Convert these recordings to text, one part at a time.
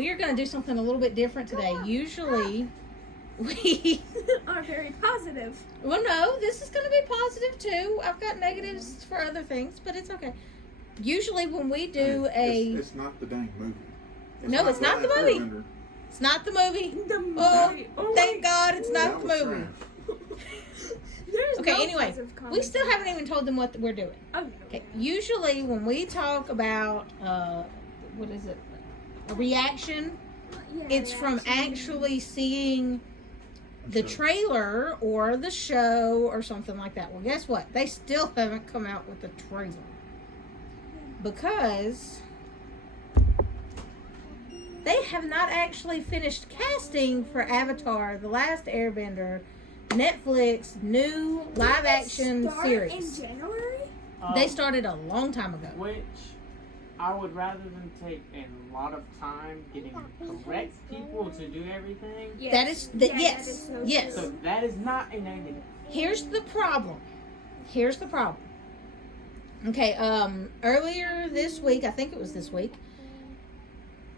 we are going to do something a little bit different today. Usually, we are very positive. Well, no, this is going to be positive too. I've got negatives for other things, but it's okay. Usually, when we do it's not the dang movie. It's not the movie. It's not the movie. Thank God it's not the movie. Okay, anyway, we still haven't even told them what we're doing. Okay. Usually, when we talk about what is it, a reaction, it's from actually seeing the trailer or the show or something like that. Well, guess what? They still haven't come out with the trailer because they have not actually finished casting for Avatar: The Last Airbender, Netflix new live action series. In January? They started a long time ago. Which I would rather than take a lot of time getting correct people to do everything. Yes. That is yes. So that is not a negative. Here's the problem. Okay, earlier this week, I think it was this week,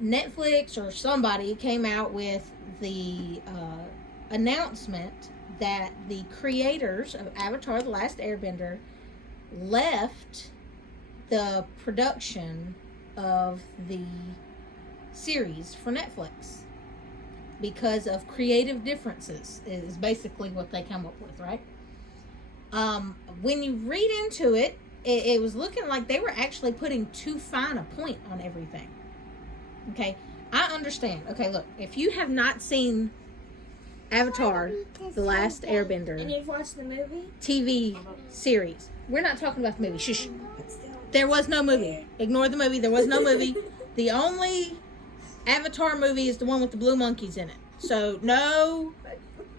Netflix or somebody came out with the announcement that the creators of Avatar: The Last Airbender left the production of the series for Netflix because of creative differences is basically what they come up with, right? When you read into it, it was looking like they were actually putting too fine a point on everything. Okay, I understand. Okay, look, if you have not seen Avatar: The Last Airbender and you've watched the movie? TV series, we're not talking about the movie. Shush. There was no movie. Ignore the movie. There was no movie. The only Avatar movie is the one with the blue monkeys in it. So, no,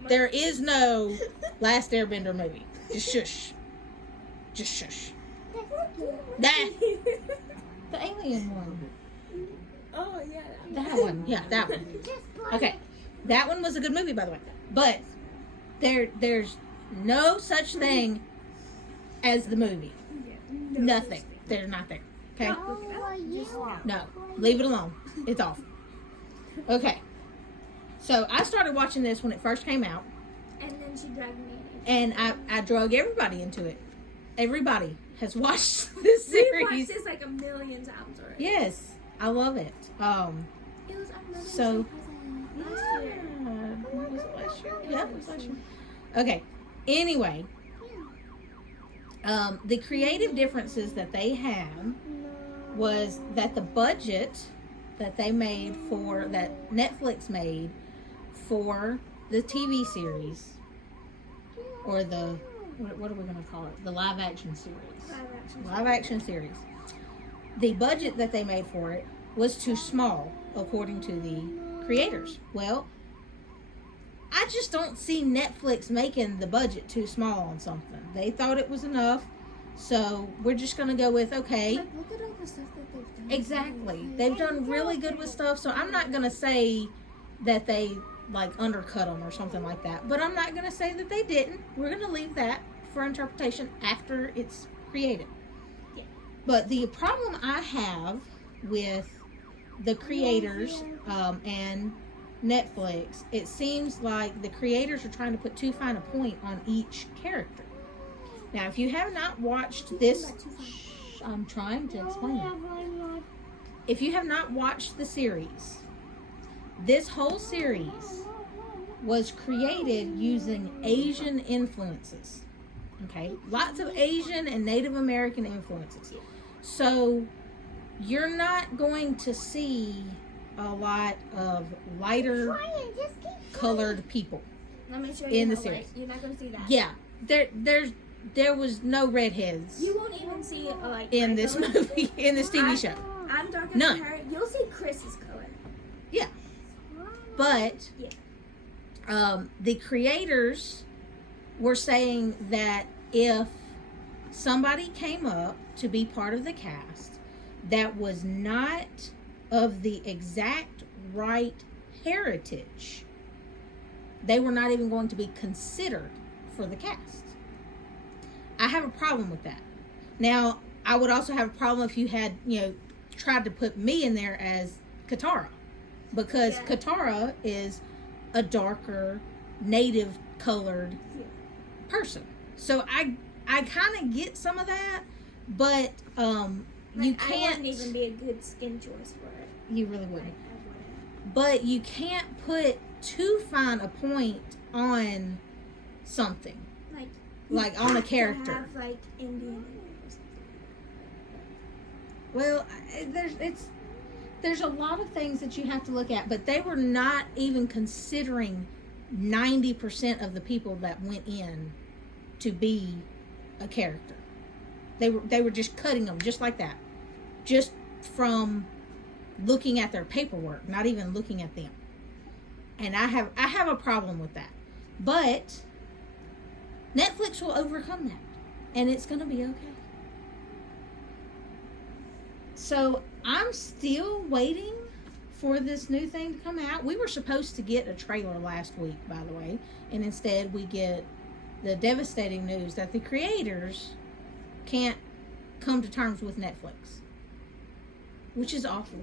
there is no Last Airbender movie. Just shush. Just shush. That. The alien one. Oh, yeah. That one. Yeah, that one. Okay. That one was a good movie, by the way. But there's no such thing as the movie. Nothing. They're not there. Okay? No. Leave it alone. It's off. Okay. So I started watching this when it first came out. And then she dragged me in. And I drug everybody into it. Everybody has watched this series. We've watched this like a million times already. Yes. I love it. It was so last year. Was it last year? Yeah, it was last year. Okay. Anyway, the creative differences that they had was that the budget that they made that Netflix made for the TV series, or the, what are we going to call it? The live action series. Live action series. The budget that they made for it was too small, according to the creators. Well, I just don't see Netflix making the budget too small on something. They thought it was enough, so we're just going to go with, okay. Like, look at all the stuff that they've done. Exactly. They've done really good with stuff, so I'm not going to say that they, like, undercut them or something like that. But I'm not going to say that they didn't. We're going to leave that for interpretation after it's created. Yeah. But the problem I have with the creators and Netflix, it seems like the creators are trying to put too fine a point on each character. Now, if you have not watched this, I'm trying to explain it. If you have not watched the series, this whole series was created using Asian influences. Okay, lots of Asian and Native American influences. So you're not going to see a lot of lighter colored people Let me show you in the series. You're not going to see that. Yeah, there was no redheads You won't even see in this movie, in this TV show. I'm darker None. than her. You'll see Chris's color. Yeah, but the creators were saying that if somebody came up to be part of the cast that was not of the exact right heritage, they were not even going to be considered for the cast. I have a problem with that. Now, I would also have a problem if you had, tried to put me in there as Katara. because Yeah. Katara is a darker, native colored person. So I kind of get some of that, but you Like, I can't. wouldn't even be a good skin choice for it. You really Like, wouldn't. I wouldn't. But you can't put too fine a point on something, like on a To character. have, like, Indian in it or something. Well, there's a lot of things that you have to look at, but they were not even considering 90% of the people that went in to be a character. They were just cutting them just like that, just from looking at their paperwork, not even looking at them. And I have a problem with that, but Netflix will overcome that, and it's gonna be okay. So I'm still waiting for this new thing to come out. We were supposed to get a trailer last week, by the way, and instead we get the devastating news that the creators can't come to terms with Netflix, which is awful.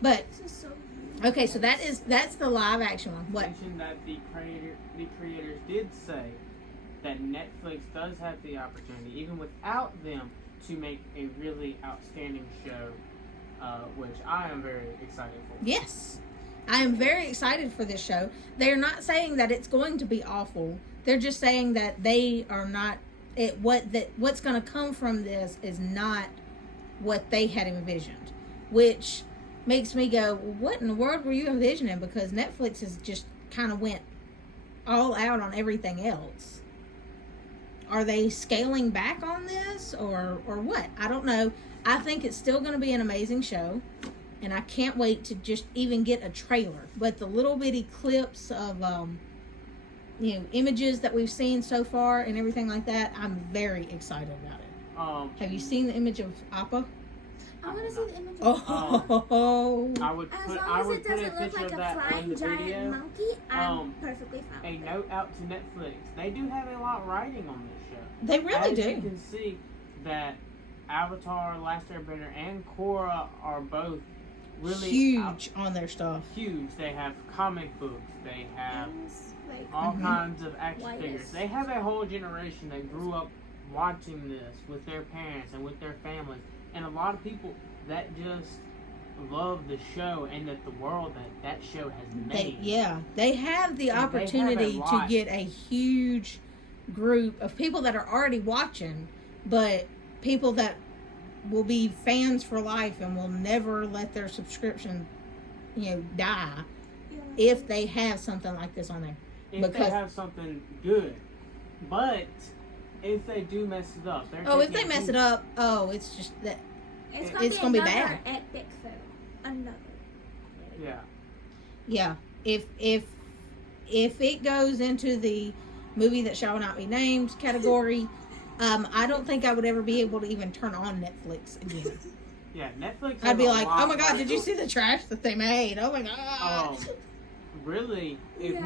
But Netflix is so huge. okay, so that's the live action one. What? Mentioned that the creators did say that Netflix does have the opportunity, even without them, to make a really outstanding show, which I am very excited for. Yes, I am very excited for this show. They're not saying that it's going to be awful. They're just saying that they are not. What's going to come from this is not what they had envisioned, which makes me go, what in the world were you envisioning? Because Netflix has just kind of went all out on everything else. Are they scaling back on this or what? I don't know. I think it's still going to be an amazing show, and I can't wait to just even get a trailer. But the little bitty clips of images that we've seen so far and everything like that, I'm very excited about it. Have you seen the image of Appa? I want to see the image. Oh, I would As put, long I as would it put a doesn't look picture like of a that on flying the giant video. monkey, I'm perfectly fine A with it. note out to Netflix. They do have a lot riding on this show. they really As do. you can see that Avatar, Last Airbender, and Korra are both really Huge on their stuff. huge. They have comic books. They have And, like, all Mhm. kinds of action Whitest. figures. They have a whole generation that grew up watching this with their parents and with their families, and a lot of people that just love the show and that the world that show has made. They have the And they have a opportunity to lot. get a huge group of people that are already watching, but people that will be fans for life and will never let their subscription, die yeah. if they have something like this on there. If Because- they have something good, but if they do mess it up, If they mess it up, it's just that. it's gonna be another bad. epic fail. Another. Yeah. If it goes into the movie that shall not be named category, I don't think I would ever be able to even turn on Netflix again. Yeah, Netflix. I'd be has a like, lot oh my god, of- did you see the trash that they made? Oh my god. Really, if Yeah.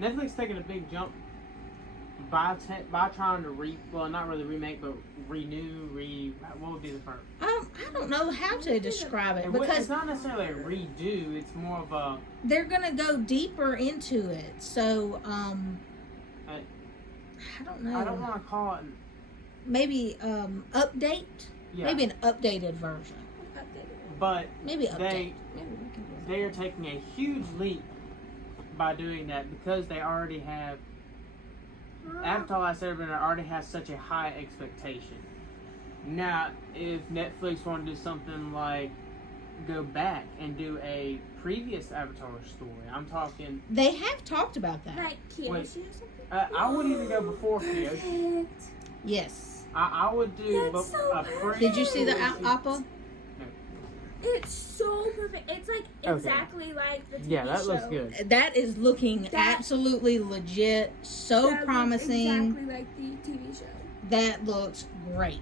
Netflix taking a big jump by trying to not really remake, but renew, what would be the first? I don't know how to describe it It's because not necessarily a redo. It's more of a they're gonna go deeper into it. So I don't know. I don't want to call it. Maybe update. Yeah, Maybe an updated version. but Maybe update. They- Maybe we can do they are taking a huge leap by doing that because they already have Avatar: Last Airbender already has such a high expectation. Now, if Netflix want to do something like go back and do a previous Avatar story, I'm talking. They have talked about that. Like Kyoshi Wait. or something? I would even go before Kyoshi. Perfect. Yes. I would do That's so a perfect. Did you see the Appa? It's so perfect. It's like Okay. exactly like the TV Yeah, that show. looks good. That is looking That- absolutely legit. So That looks promising. Exactly like the TV show. That looks great.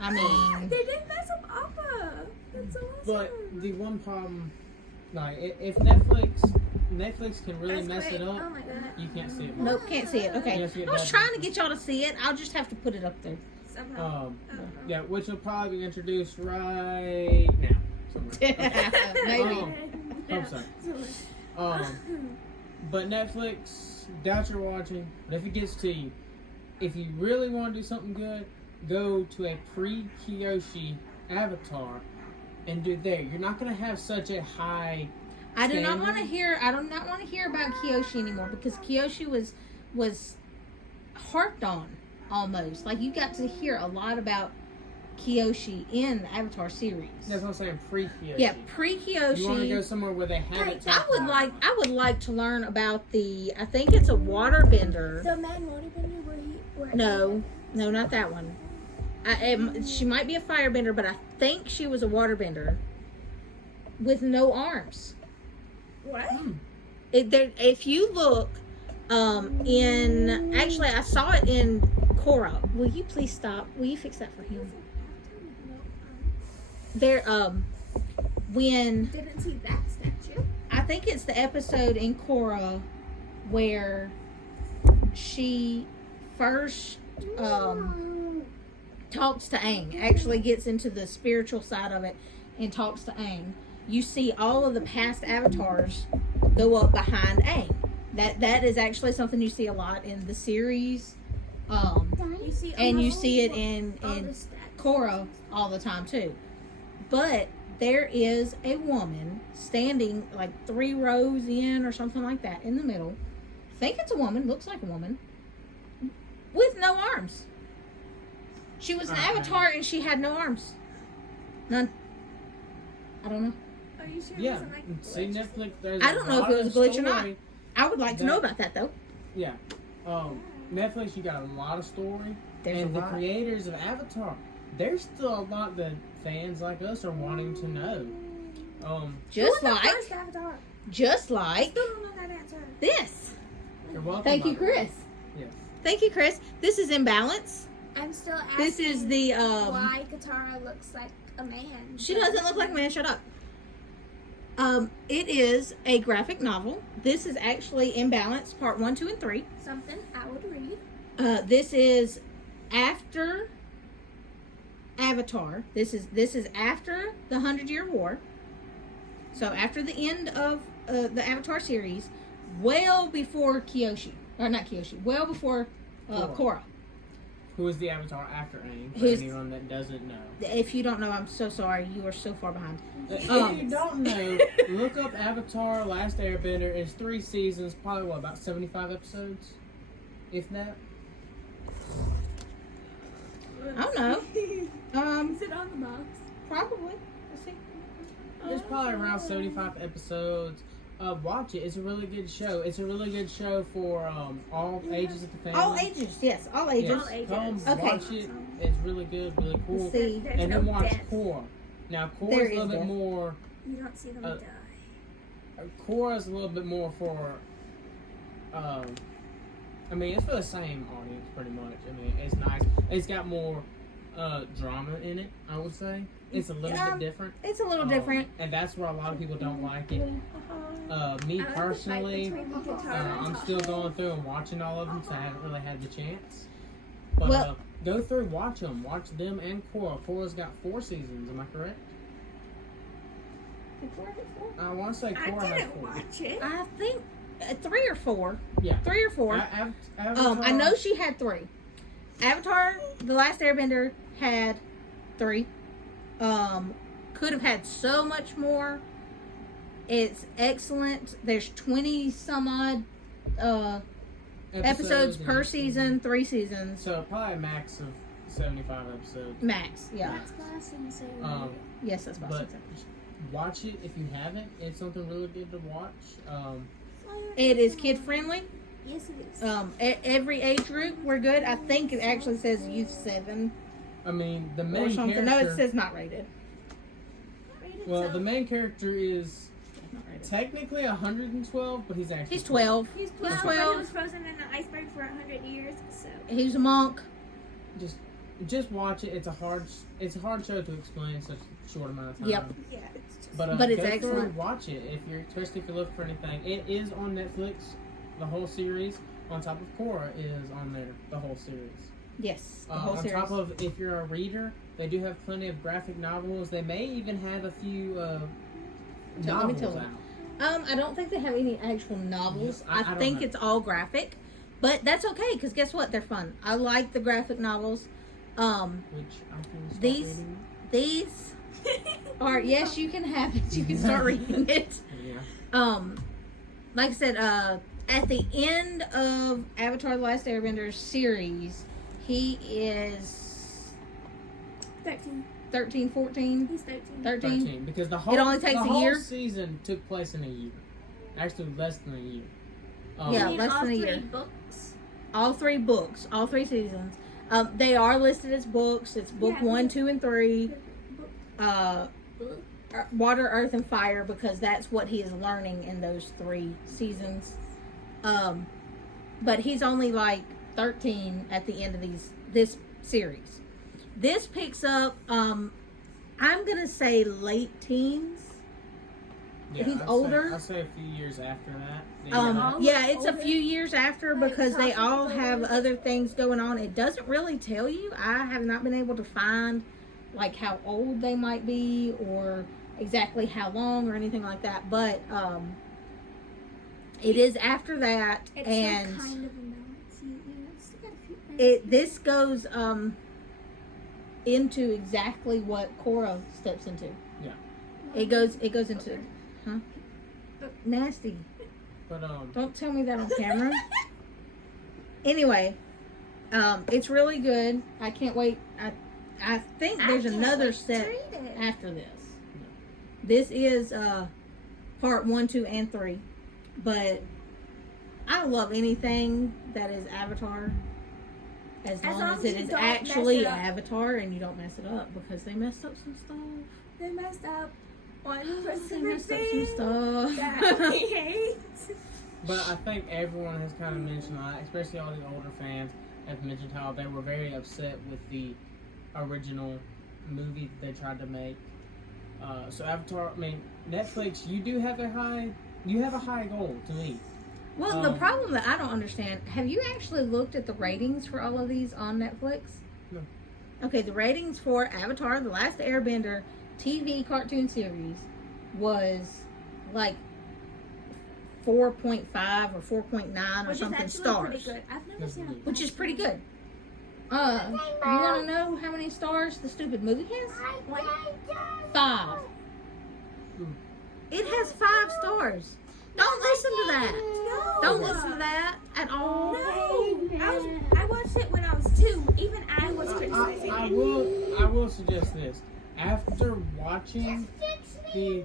I mean, They didn't mess up Appa. That's so awesome. But the one problem, like, if Netflix can really That's mess great. it up, Oh my god. you can't see it. nope, can't see it. Okay. Yes, you I was have. trying to get y'all to see it. I'll just have to put it up there. Somehow. Um, I don't know. yeah, which will probably be introduced right now. somewhere. Maybe. Hope so. But Netflix, doubt you're watching. But if it gets to you, if you really want to do something good, go to a pre-Kyoshi Avatar and do there. You're not going to have such a high. I do not want to hear about Kyoshi anymore because Kyoshi was harped on almost. Like you got to hear a lot about Kyoshi in the Avatar series. That's what I'm saying, pre-Kyoshi. Yeah, pre-Kyoshi. You want to go somewhere where they have it. I would like to learn about I think it's a waterbender. The man waterbender where No, not that one. She might be a firebender, but I think she was a waterbender with no arms. What? If you look, actually I saw it in Korra. Will you please stop? Will you fix that for him? There, when Didn't see that statue. I think it's the episode in Korra where she first talks to Aang, actually gets into the spiritual side of it and talks to Aang. You see all of the past avatars go up behind Aang. That is actually something you see a lot in the series. You see it in Korra all the time too. But there is a woman standing like 3 rows in or something like that in the middle. I think it's a woman, looks like a woman, with no arms. She was an avatar and she had no arms. None. I don't know. Are you sure? Yeah. It wasn't like a See, glitch? Netflix, there's I don't know if it was a glitch or not. story. I would like to know about that though. Yeah. Netflix, you got a lot of story. There's and a the lot. creators of Avatar, there's still a lot that fans like us are wanting to know. Just Who was like the first Avatar? I Still don't know that answer. this. You're welcome. Thank you, by the way. Chris. Yes. Thank you, Chris. This is Imbalance. I'm still asking. This is the why Katara looks like a man. She doesn't look like a man. Shut up. It is a graphic novel. This is actually Imbalance, part 1, 2, and 3. Something I would read. This is after Avatar. This is after the 100-Year War. So after the end of the Avatar series, well before Kyoshi, or not Kyoshi, well before Korra. Who is the Avatar after Aang? For Who's- anyone that doesn't know. If you don't know, I'm so sorry. You are so far behind. If you don't know, look up Avatar Last Airbender. It's 3 seasons, probably about 75 episodes, if that. I don't know. Is it on the box? Probably. Let's see. It's probably around 75 episodes. Watch it. It's a really good show. It's a really good show for all ages of the family. All ages, yes, all ages. Yes. All ages. Come Okay. watch it. It's really good, really cool. Let's see. There's And no then watch death. Korra. Now There Korra's a is little bit death. more. You don't see them Uh, die. Korra's a little bit more for. I mean, it's for the same audience, pretty much. I mean, it's nice. It's got more drama in it, I would say. It's a little bit different. It's a little different. And that's why a lot of people don't like it. Me I like the fight personally, between Katara and I'm Toph. still going through and watching all of them, so I haven't really had the chance. But Well- go through, watch them. Watch them and Korra. Korra's got 4 seasons, am I correct? I want to say I Korra has didn't 4. watch it. I think 3 or 4. Yeah. 3 or 4. Avatar, I know she had 3. Avatar, The Last Airbender had 3. Could have had so much more. It's excellent. There's 20 some odd episodes per and- season, 3 seasons So probably a max of 75 episodes. max. Yeah. That's class insane. Yes, that's But possible. watch it if you haven't. It's something really good to watch. It is kid friendly. Yes, it is. Every age group, we're good. I think it actually says youth 7 I mean, the or main something. No, character. it says not rated. Well, the main character is Not rated. technically 112, but he's actually He's 12. He's 12. 12. But he was frozen in an iceberg for 100 years. So He's a monk. Just watch it. It's a hard show to explain in such a short amount of time. Yep. yeah, it's just. But But it's go through excellent. and watch it especially if you're looking for anything. It is on Netflix, the whole series. On top of Korra is on there, the whole series. Yes, the whole On series. top of, if you're a reader, they do have plenty of graphic novels. They may even have a few novels tell out. them. I don't think they have any actual novels. I I don't think know. it's all graphic, but that's okay because guess what? They're fun. I like the graphic novels. Which I can start These reading. these are yes, you can have it. You can start reading it. Yeah. Like I said, at the end of Avatar: The Last Airbender series, he is 13. 13, 14, He's 13. 13. Because the whole, only takes the a whole year? season took place in a year. Actually, less than a year. Yeah, You mean less all than a 3 year. books? All 3 books, all 3 seasons. They are listed as books. It's book Yeah. 1, 2, and 3. Book. Water, Earth, and Fire, because that's what he is learning in those 3 seasons. But he's only like 13 at the end of this series. This picks up, I'm gonna say late teens. Yeah, He's I'd older. Say, I'd say a few years after that. Yeah. Yeah, it's a older. few years after Like, because they Tasha's all have older. other things going on. It doesn't really tell you. I have not been able to find like how old they might be or exactly how long or anything like that. But it is after that, It's and still kind of a balance. You know, it's still got a few this goes into exactly what Korra steps into. Yeah. It goes into nasty. But Don't tell me that on camera. Anyway, it's really good. I can't wait. I think there's another step after this. This is part 1, 2, and 3. But I love anything that is Avatar. As long as it you is don't mess actually it up. Avatar and you don't mess it up because they messed up some stuff. They messed up one They specific messed up thing some that stuff. we hate. But I think everyone has kind of mentioned that, especially all the older fans have mentioned how they were very upset with the original movie that they tried to make. So Avatar, I mean, Netflix, you have a high goal to meet. Well, the problem that I don't understand, have you actually looked at the ratings for all of these on Netflix? No. Okay, the ratings for Avatar: The Last Airbender TV cartoon series was like 4.5 or 4.9 or Which is something actually stars. pretty good. I've never That's seen really a Which is pretty 5-star. good. You want to know how many stars the stupid movie has? Like, 5. It has 5 stars. Don't listen to that. no. Don't listen to that at all. No. I watched it when I was 2. Even I was criticizing I it. will suggest this. After watching the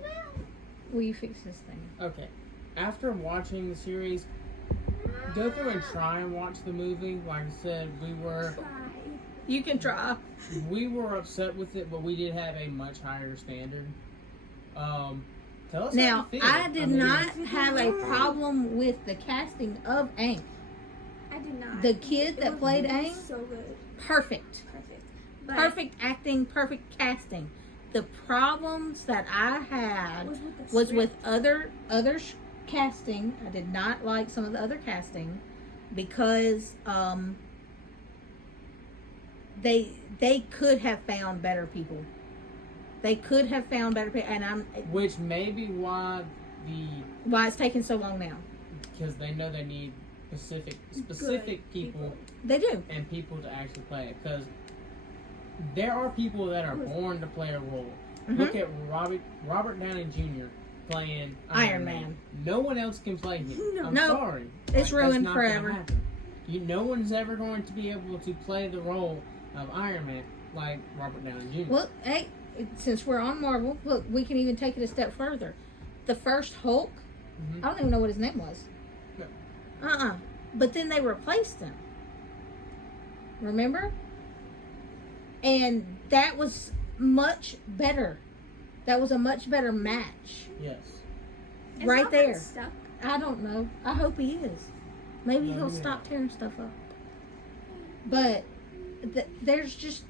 Will you fix this thing? okay, after watching the series, go through and try and watch the movie. Like I said, You can try. we were upset with it, but we did have a much higher standard. Tell us Now, how you feel. I did mean, not have a problem with the casting of Aang. I did not. The kid that It played was Aang, so good. perfect. Perfect. But Perfect acting, perfect casting. The problems that I had was with the was with script. other casting. I did not like some of the other casting because they could have found better people. They could have found better people, and which may be why why it's taking so long now. because they know they need specific Good people They do. and people to actually play it. Because there are people that are born to play a role. Mhm. Look at Robert Downey Jr. playing Iron Man. No one else can play him. No. I'm No. sorry. It's That's ruined not gonna forever. happen. No one's ever going to be able to play the role of Iron Man like Robert Downey Jr. Well, hey, since we're on Marvel, look, we can even take it a step further. The first Hulk, Mhm. I don't even know what his name was. No. But then they replaced him. Remember? And that was much better. That was a much better match. Yes. Is right Robert there. Stuck? I don't know. I hope he is. Maybe No, he'll yeah. stop tearing stuff up. But there's just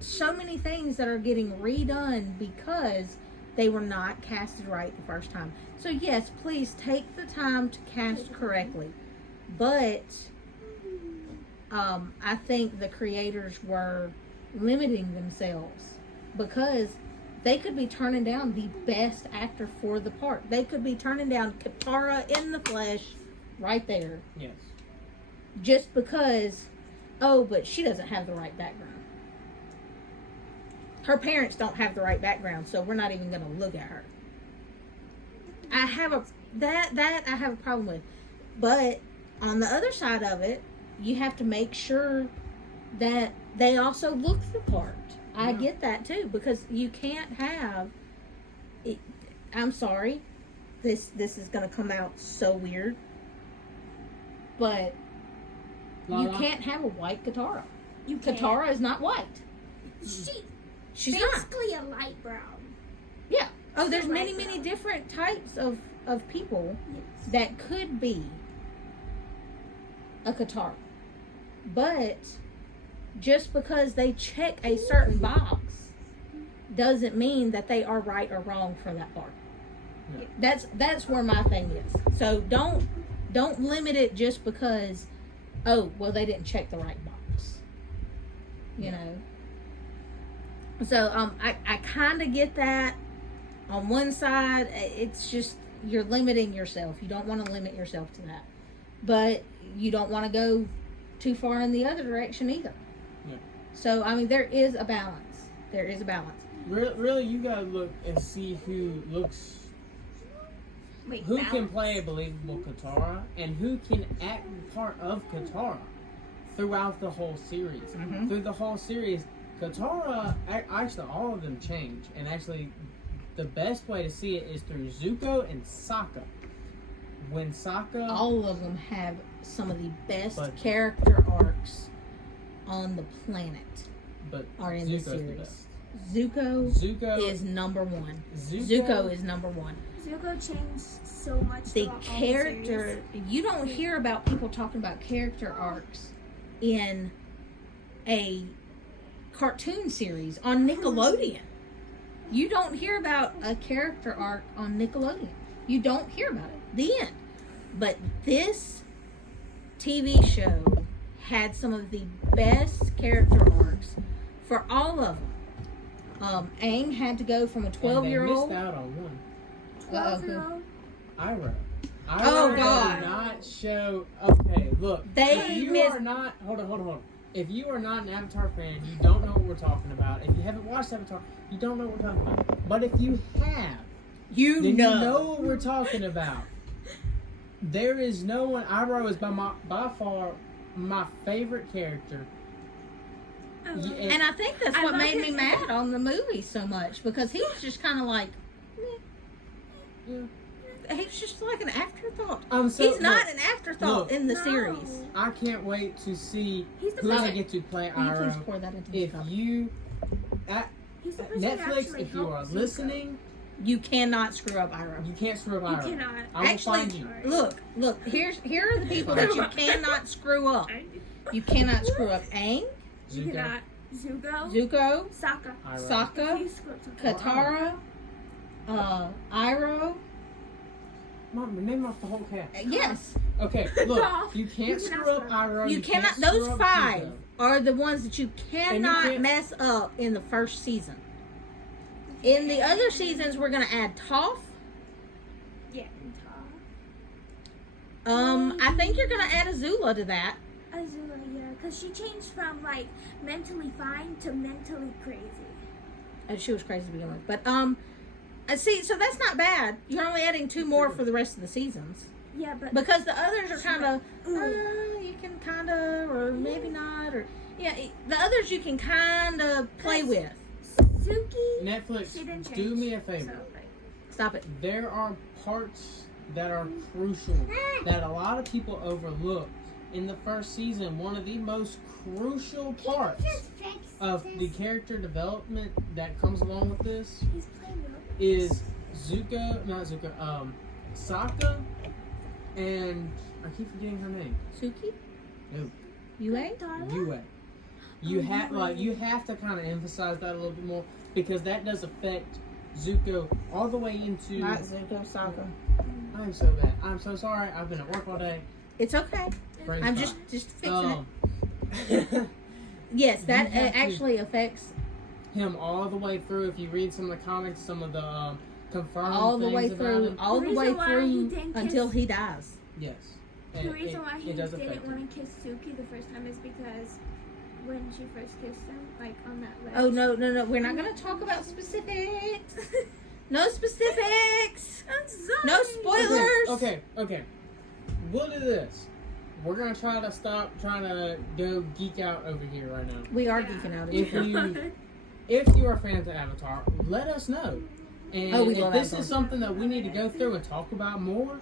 so many things that are getting redone because they were not casted right the first time. So yes, please take the time to cast correctly. But I think the creators were limiting themselves because they could be turning down the best actor for the part. They could be turning down Katara in the flesh right there. Yes. Just because, oh, but she doesn't have the right background. Her parents don't have the right background, so we're not even going to look at her. I have a problem with. But on the other side of it, you have to make sure that they also look the part. I get that too, because you can't have it, I'm sorry, this is going to come out so weird, but you can't have a white Katara. Katara is not white. She's basically a light brown. Yeah. Oh, there's many different types of people that could be a Katara. But just because they check a certain box doesn't mean that they are right or wrong for that part. Yeah. That's where my thing is. So don't limit it just because, oh, well, they didn't check the right box. You know. So I kind of get that. On one side, it's just you're limiting yourself. You don't want to limit yourself to that, but you don't want to go too far in the other direction either. Yeah. So I mean, there is a balance. There is a balance. Really, you gotta look and see who can play a believable Katara and who can act the part of Katara throughout the whole series. Mm-hmm. Through the whole series, Katara, actually, all of them change, and actually, the best way to see it is through Zuko and Sokka. When Sokka... All of them have some of the best character arcs on the planet are in Zuko's the series. The Zuko is number one. Zuko is number one. Zuko changed so much. The character... You don't hear about people talking about character arcs in a cartoon series on Nickelodeon. You don't hear about a character arc on Nickelodeon. You don't hear about it. The end. But this TV show had some of the best character arcs for all of them. Aang had to go from a 12-year-old. They missed out on one. 12-year-old? Iroh. Oh, God. Did not show... Okay, look. Hold on. If you are not an Avatar fan, you don't know what we're talking about. If you haven't watched Avatar, you don't know what we're talking about. But if you have, you know what we're talking about. There is no one. Iroh is by far my favorite character. And I think that's what made me mad on the movie so much, because he was just kind of like, he's just like an afterthought. He's not an afterthought in the series. I can't wait to see who's going to get to play Iroh. Will you please pour that into if you Netflix, if you are listening, you cannot screw up Iroh. You can't screw up Iroh. You cannot. I will find you. Look. Here are the people that you cannot screw up. You cannot screw up Aang. You cannot. Zuko. Sokka. Katara. Iroh. Mom, name off the whole cast. Yes. Okay, look, you can't screw up Iroh. You cannot. Those 5 are the ones that you cannot mess up in the first season. In the other seasons, we're gonna add Toph. Yeah, Toph. I think you're gonna add Azula to that. Azula, yeah, because she changed from like mentally fine to mentally crazy. And she was crazy to begin with, but see, so that's not bad. You're only adding 2 more for the rest of the seasons. Yeah, but because the others are kind of, you can kind of, or maybe not, or the others you can kind of play with. Suki. Netflix, do me a favor. Stop it. There are parts that are crucial that a lot of people overlook. In the first season, one of the most crucial parts of the character development that comes along with this is Sokka, and I keep forgetting her name. Suki? No. Yue? You have to kind of emphasize that a little bit more, because that does affect Zuko all the way into... Not Zuko, Sokka. I'm so bad. I'm so sorry. I've been at work all day. It's okay. I'm just fixing it. Yes, that You have to- actually affects him all the way through. If you read some of the comics, some of the confirmed all the things way about through, him. all The the way reason why he through didn't kiss- until he dies. Yes. The And reason why he it does didn't affect him. want to kiss Suki the first time is because when she first kissed him, like on that ledge. Oh no, we're not gonna talk about specifics. No specifics. I'm sorry. No spoilers. Okay. We'll do this. We're gonna try to stop trying to go geek out over here right now. We are Yeah. geeking out. If you are fans of Avatar, let us know. And Oh, we if love this Avatar. is something that we need to go through and talk about more,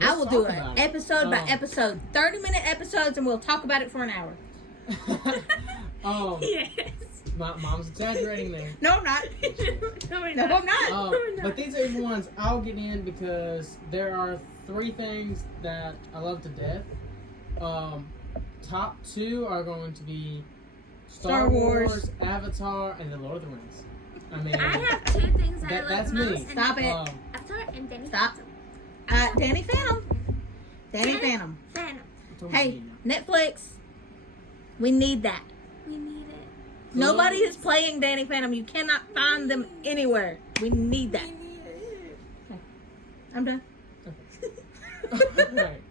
I let's will do talk it about episode by Um, episode, 30-minute episodes, and we'll talk about it for an hour. Yes. My mom's exaggerating there. No, I'm not. No, we're No, not. I'm not. No, we're not. But these are the ones I'll get in because there are 3 things that I love to death. Top 2 are going to be Star Wars, Avatar, and The Lord of the Rings. I mean, I have 2 things that I love that's the most. me. and Stop it. Avatar and Danny Stop. Phantom. Danny Phantom. Danny Phantom. Phantom. Hey, Netflix. We need that. We need it. Nobody is playing Danny Phantom. You cannot find them anywhere. We need that. We need it. I'm done. Right.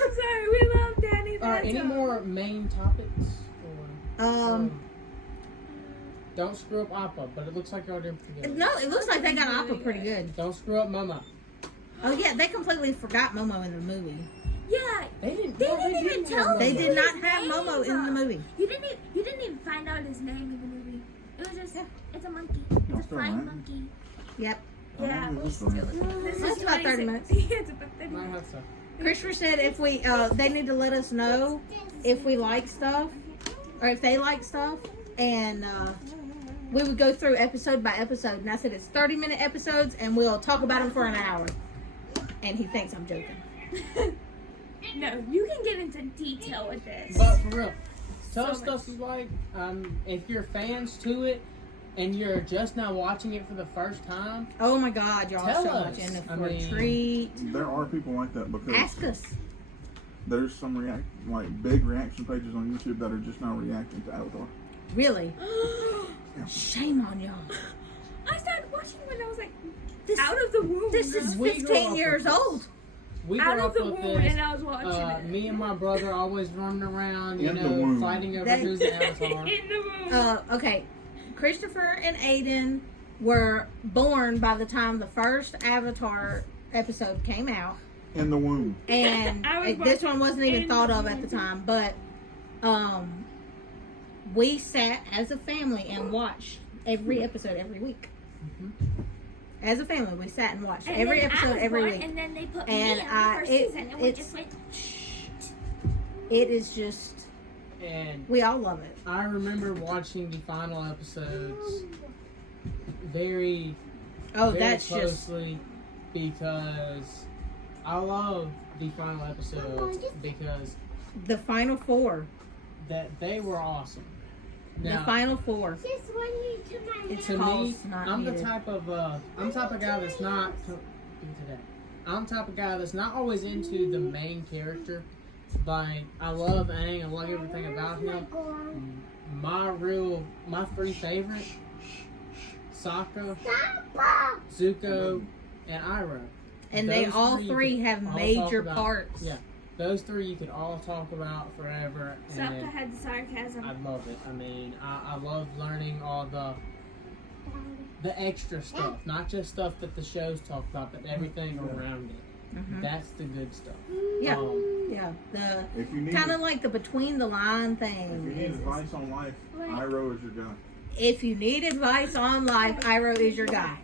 I'm sorry, we love Danny Phantom. Any more main topics? Or, don't screw up Appa, but it looks like y'all doing pretty good. No, it looks like they got Appa pretty good. Don't screw up Mama. Oh yeah, they completely forgot Momo in the movie. Yeah. They didn't. They no, didn't even have tell Momo. They did not have Name. Momo in the movie. You didn't even find out his name in the movie. It was just it's a monkey. Y'all It's a still flying right? monkey. Yep. Yeah. How long is this one? This That's is about 30 26 minutes. Yeah, it's about 30 Might minutes. have some. Christopher said if we, they need to let us know if we like stuff, or if they like stuff, and we would go through episode by episode. And I said it's 30-minute episodes, and we'll talk about them for an hour. And he thinks I'm joking. No, you can get into detail with this. But for real, tell So us stuff you like. If you're fans to it and you're just now watching it for the first time, Oh my God, y'all Tell are so us. much in it I for a mean- treat. There are people like that because Ask us. there's some big reaction pages on YouTube that are just now reacting to Avatar. Really? Shame on y'all. I started watching when I was like This, out of the womb. this is We grew 15 up years with this. old. we out grew of up the with womb this. and I was watching it. Me and my brother always running around, In the womb. fighting over That- who's the Avatar. In the womb. Okay, Christopher and Aiden were born by the time the first Avatar episode came out, In the womb. and I was this watching one wasn't even in thought the of at the time. But we sat as a family and watched every episode every week. Mhm. As a family, we sat and watched And every then I episode was every born, week. And then they put And me on I- the first it- season, and we it's- just went. It is just, And we all love it. I remember watching the final episodes very, Oh, very that's just, closely because I love the final episodes because the final four. that they were awesome. The Now, final four. It's to me, Pause, not I'm the needed. type of guy that's not today. I'm the type of guy that's not always into the main character. Like I love Aang, I love everything about him. My 3 favorite: Sokka, Zuko, and Iroh. And they Those all you three could have all major talk about. parts. Yeah, those 3 you could all talk about forever. Sokka And had sarcasm. I love it. I mean, I love learning all the extra stuff, not just stuff that the shows talk about, but everything around it. Mhm. That's the good stuff. Yeah. Um, Yeah, the If you need kind of like the between the line if you thing. need advice on life, Iroh is your guy. If you need advice on life, Iroh is your guy.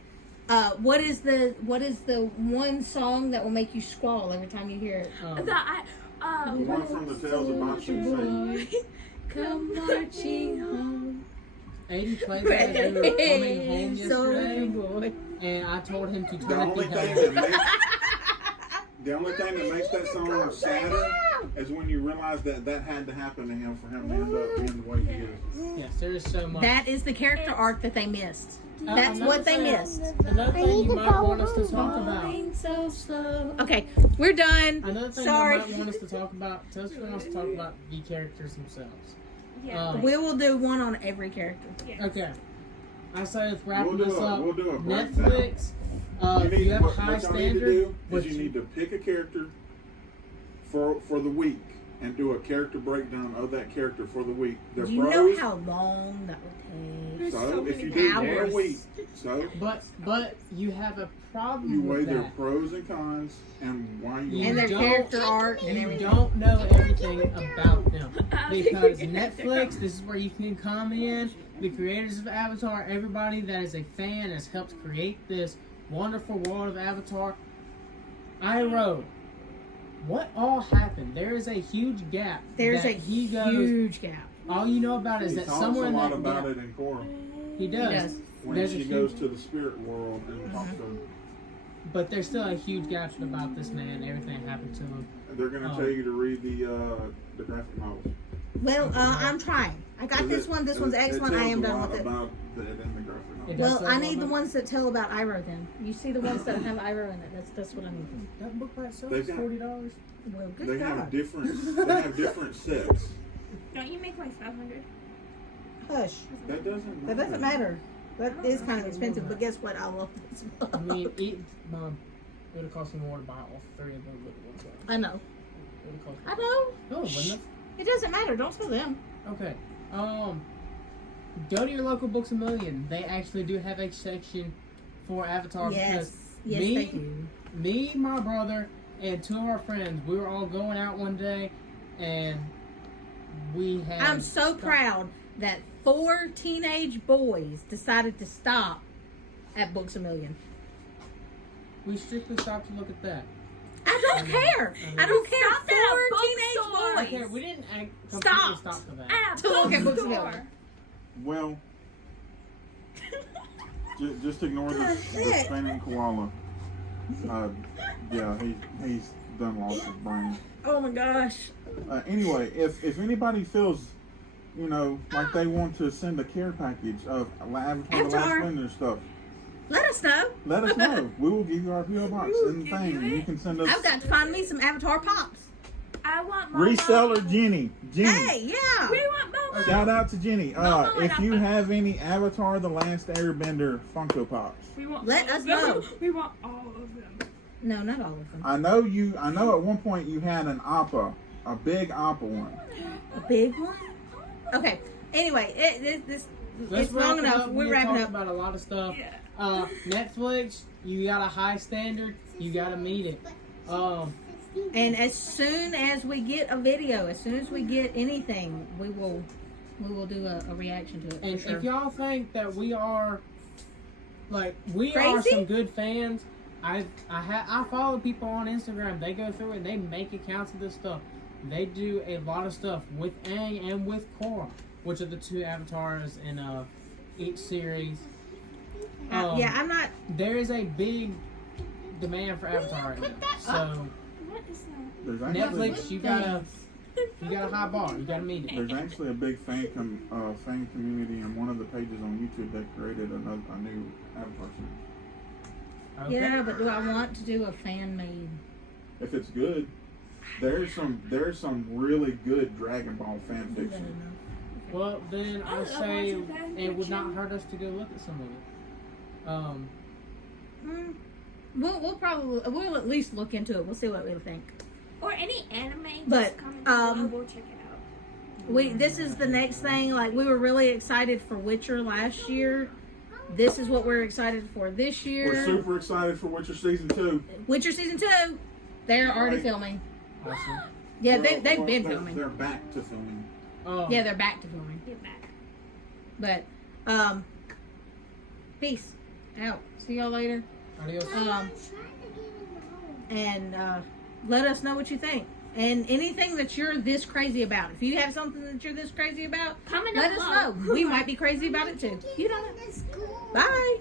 What is the one song that will make you squall every time you hear it? um, The one from the Tales of Boxing Sage. Come marching home. Aiden played that as we were coming home Soldier yesterday, boy. and I told him to The turn it only the thing hell that makes the only thing that makes that song sadder is when you realize that had to happen to him for him to end up being the way he is. Yes, there is so much. That is the character arc that they missed. That's another what they thing- missed. Another thing you might want us to talk about. So slow. Okay, we're done. Another thing Sorry. you might want us to talk about. Telstra wants to talk about the characters themselves. Yeah. We will do one on every character. Okay. I say let's wrap this up. We'll do a breakdown. Netflix. If you have a high what y'all need to standard, do which is you need to pick a character for the week and do a character breakdown of that character for the week. Their Do you pros. know how long that would take? So if you many do one a hours. week, so but you have a problem you weigh with their that. pros and cons and why you And their don't- character arc and You everything. don't know everything about them because Netflix. This is where you can come in. The creators of Avatar, everybody that is a fan, has helped create this wonderful world of Avatar. I wrote, what all happened? There is a huge gap. There's that a he goes. huge gap. All you know about is he that talks somewhere a in lot that about gap, it in Korra he He does. does. when There's a she huge- goes to the spirit world and talks to him. But there's still a huge gap about this man. Everything that happened to him. They're gonna Oh. tell you to read the graphic novels. Well, I'm trying. I got this one. This one's excellent. I am done with it. About it in the graphic It novels. does Well, tell I a need the little ones that tell about Iroh then. You see the ones that have Iroh in it. That's what I need. bit. That book by itself They is got- $40. Well, good They God. have different sets. Don't you make like 500? Hush. That doesn't. That doesn't matter. That is kind of expensive, but guess what? I love this book. I mean, it would have cost me more to buy all three of them at once. I know. It would cost me. I know. Oh, wouldn't It doesn't matter. Don't tell them. it? Okay. Go to your local Books A Million. They actually do have a section for Avatar Yes. because Yes, me, they do. me, my brother, and two of our friends, we were all going out one day, and we had. I'm so proud that 4 teenage boys decided to stop at Books A Million. We strictly stopped to look at that. I don't care. I don't care. Stopped at a 4 bookstore. teenage Okay, boys. we didn't completely Stop. stop for that. At a To look at Books A bookstore. Million. Well, just ignore the Heck. spinning koala. Yeah, he's done lost his brain. Oh my gosh. Anyway, if anybody feels, like they want to send a care package of Avatar: The Last Avatar. Airbender stuff, Let us know. let us know. We will give you our PO box and the thing. You can send us I've got to find me some Avatar pops. I want Momo. reseller Jenny. Hey, yeah. We want Momo. Shout out to Jenny. Momo and If you Appa. have any Avatar: The Last Airbender Funko Pops, We want Let all us of them. know. We want all of them. No, not all of them. I know at one point you had an Appa, a big Appa one. A big one? Okay. Anyway, it's Let's long wrap it enough. up. We're We wrapping talked up. about a lot of stuff. Yeah. Netflix, you got a high standard, you got to meet it. And as soon as we get a video, as soon as we get anything, we will do a reaction to it. And For sure. if y'all think that we are are Crazy? some good fans, I follow people on Instagram. They go through it and they make accounts of this stuff. They do a lot of stuff with Aang and with Korra, which are the two avatars in each series. Yeah, I'm not. There is a big demand for Avatar right now. So What is that? There's actually Netflix, you got a high bar. You got to meet it. There's actually a big fan community on one of the pages on YouTube that created a new Avatar series. Okay. Yeah, but do I want to do a fan made? If it's good, there's some really good Dragon Ball fan fiction. Well, then I love say watching fan it would not fiction. hurt us to go look at some of it. We'll at least look into it. We'll see what we think. Or any anime. But, just comment down below, we'll check it out. This is the next thing. Like, we were really excited for Witcher last year. This is what we're excited for this year. We're super excited for Witcher season 2. Witcher season 2. They're already filming. Awesome. Yeah, Well, they've been filming. They're back to filming. Yeah, they're back to filming. Get back. But peace out. See y'all later. Adios. And let us know what you think. And anything that you're this crazy about. If you have something that you're this crazy about, Comment let down us below. know. We might be crazy about it too. You don't know. Bye.